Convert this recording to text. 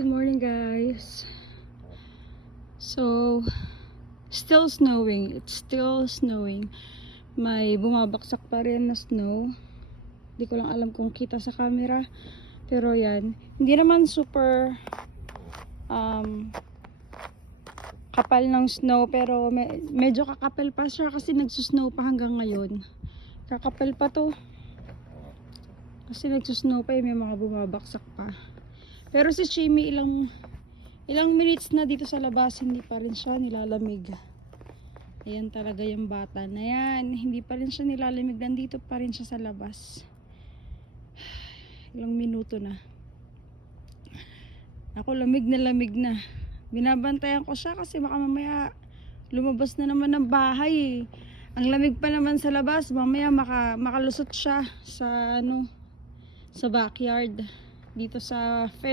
Good morning, guys. So, still snowing. It's still snowing. May bumabaksak pa rin na snow. Hindi ko lang alam kung kita sa camera. Pero yan. Hindi naman super kapal ng snow. Pero medyo kakapal pa siya kasi nagsusnow pa hanggang ngayon. Kakapal pa to. Kasi nagsusnow pa, may mga bumabaksak pa. Pero si Chimmy ilang minutes na dito sa labas, hindi pa rin siya nilalamig. Ayan talaga yung bata na yan. Hindi pa rin siya nilalamig. Nandito pa rin siya sa labas. Ilang minuto na. Ako lamig na. Binabantayan ko siya kasi baka mamaya lumabas na naman ng bahay eh. Ang lamig pa naman sa labas. Mamaya makalusot siya sa sa backyard. Dito sa fence.